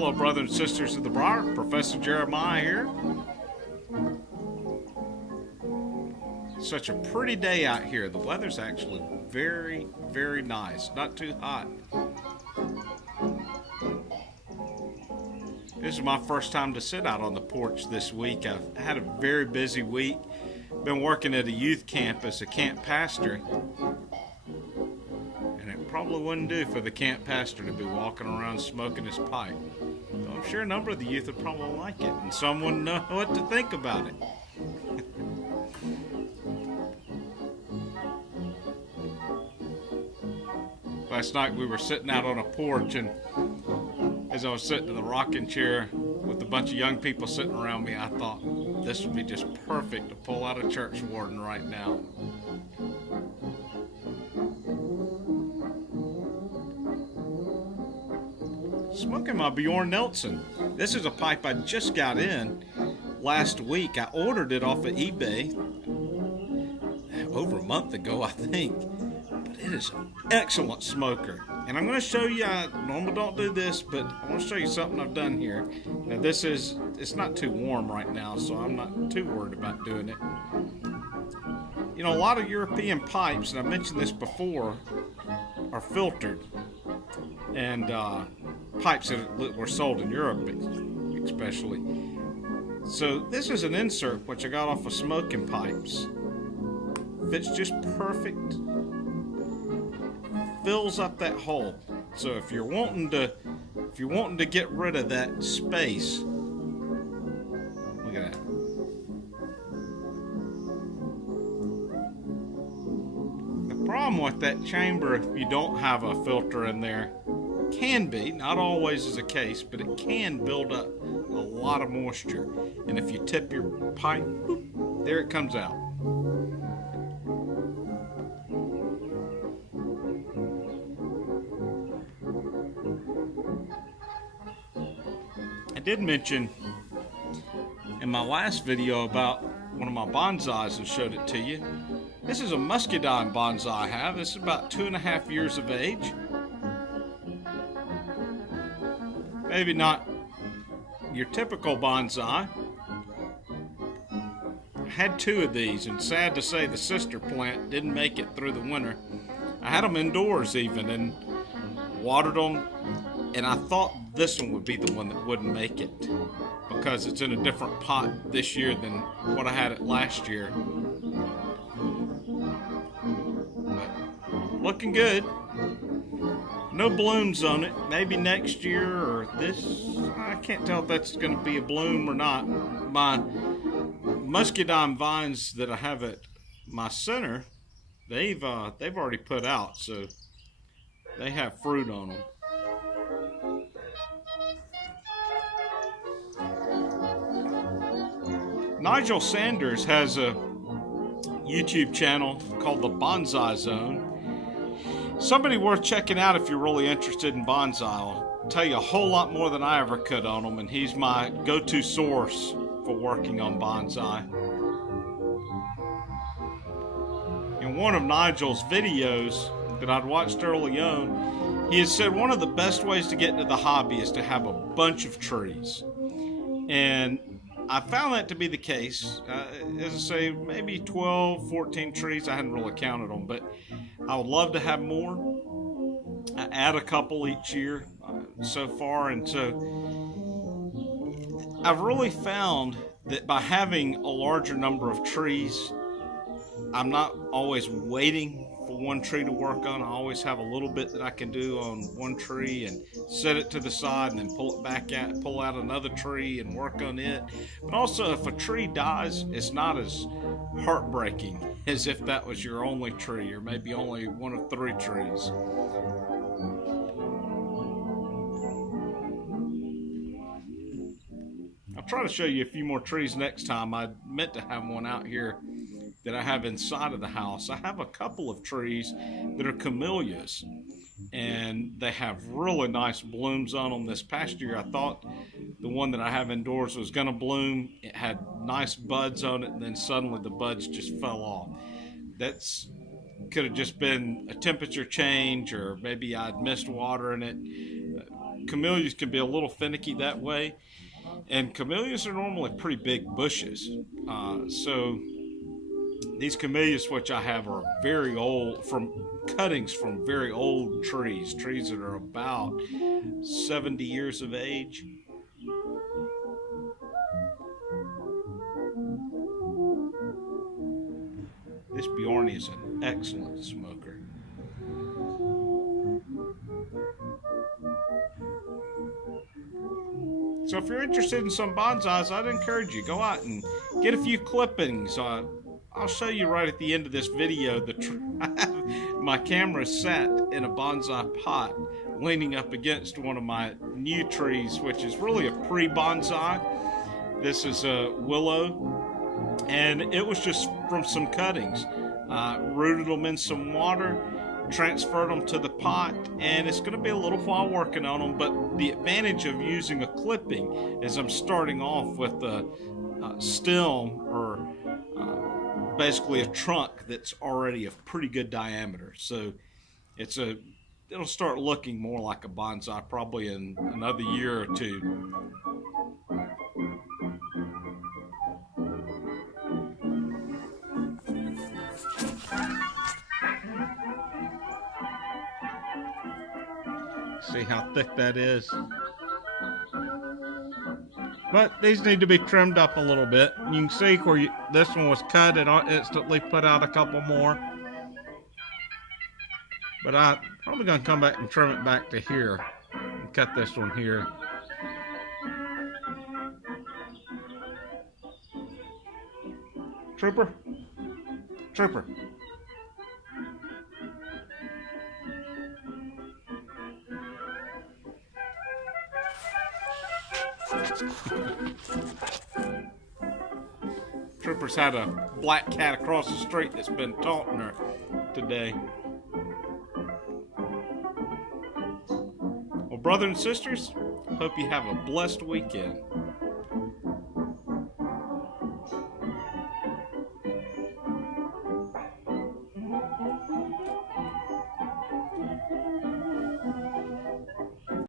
Hello, brothers and sisters of the Briar. Professor Jeremiah here. Such a pretty day out here. The weather's actually very, very nice. Not too hot. This is my first time to sit out on the porch this week. I've had a very busy week. Been working at a youth camp as a camp pastor. And it probably wouldn't do for the camp pastor to be walking around smoking his pipe. Though I'm sure a number of the youth would probably like it, and some wouldn't know what to think about it. Last night we were sitting out on a porch, and as I was sitting in the rocking chair with a bunch of young people sitting around me, I thought this would be just perfect to pull out a church warden right now. Smoking my Bjorn Nelson. This is a pipe I just got in last week. I ordered it off of eBay over a month ago, I think. But it is an excellent smoker. And I'm going to show you, I normally don't do this, but I want to show you something I've done here. Now it's not too warm right now, so I'm not too worried about doing it. You know, a lot of European pipes, and I've mentioned this before, are filtered. And pipes that were sold in Europe especially. So this is an insert which I got off of smoking pipes. Fits just perfect. Fills up that hole. So if you're wanting to get rid of that space, look at that. The problem with that chamber, if you don't have a filter in there, can be, not always is the case, but it can build up a lot of moisture. And if you tip your pipe, boop, there it comes out. I did mention in my last video about one of my bonsais and showed it to you. This is a muscadine bonsai I have. This is about 2.5 years of age. Maybe not your typical bonsai. I had 2 of these, and sad to say the sister plant didn't make it through the winter. I had them indoors even and watered them, and I thought this one would be the one that wouldn't make it because it's in a different pot this year than what I had it last year. But looking good. No blooms on it. Maybe next year or this. I can't tell if that's going to be a bloom or not. My muscadine vines that I have at my center, they've already put out, so they have fruit on them. Nigel Sanders has a YouTube channel called the Bonsai Zone. Somebody worth checking out if you're really interested in bonsai. I'll tell you a whole lot more than I ever could on him, and he's my go-to source for working on bonsai. In one of Nigel's videos that I'd watched early on, he had said one of the best ways to get into the hobby is to have a bunch of trees. And I found that to be the case. As I say, maybe 12, 14 trees. I hadn't really counted them, but I would love to have more. I add a couple each year so far, and so I've really found that by having a larger number of trees, I'm not always waiting for one tree to work on. I always have a little bit that I can do on one tree and set it to the side and then pull it back out, pull out another tree and work on it. But also, if a tree dies, it's not as heartbreaking as if that was your only tree or maybe only one of 3 trees. I'll try to show you a few more trees next time. I meant to have one out here that I have inside of the house. I have a couple of trees that are camellias, and they have really nice blooms on them. This past year I thought the one that I have indoors was going to bloom. It had nice buds on it, and then suddenly the buds just fell off. That's could have just been a temperature change, or maybe I'd missed watering it. camellias can be a little finicky that way. And camellias are normally pretty big bushes. So these camellias, which I have, are very old, from cuttings from very old trees that are about 70 years of age. This Bjorn is an excellent smoker. So if you're interested in some bonsais, I'd encourage you, go out and get a few clippings. I'll show you right at the end of this video. I have my camera set in a bonsai pot, leaning up against one of my new trees, which is really a pre-bonsai. This is a willow, and it was just from some cuttings. Rooted them in some water, transferred them to the pot, and it's going to be a little while working on them, but the advantage of using a clipping is I'm starting off with a stem, or basically a trunk that's already of pretty good diameter. So it'll start looking more like a bonsai probably in another year or two. See how thick that is? But these need to be trimmed up a little bit. You can see where this one was cut, it instantly put out a couple more. But I'm probably going to come back and trim it back to here and cut this one here. Trooper? Trooper. Trooper's had a black cat across the street that's been taunting her today. Well, brothers and sisters, hope you have a blessed weekend.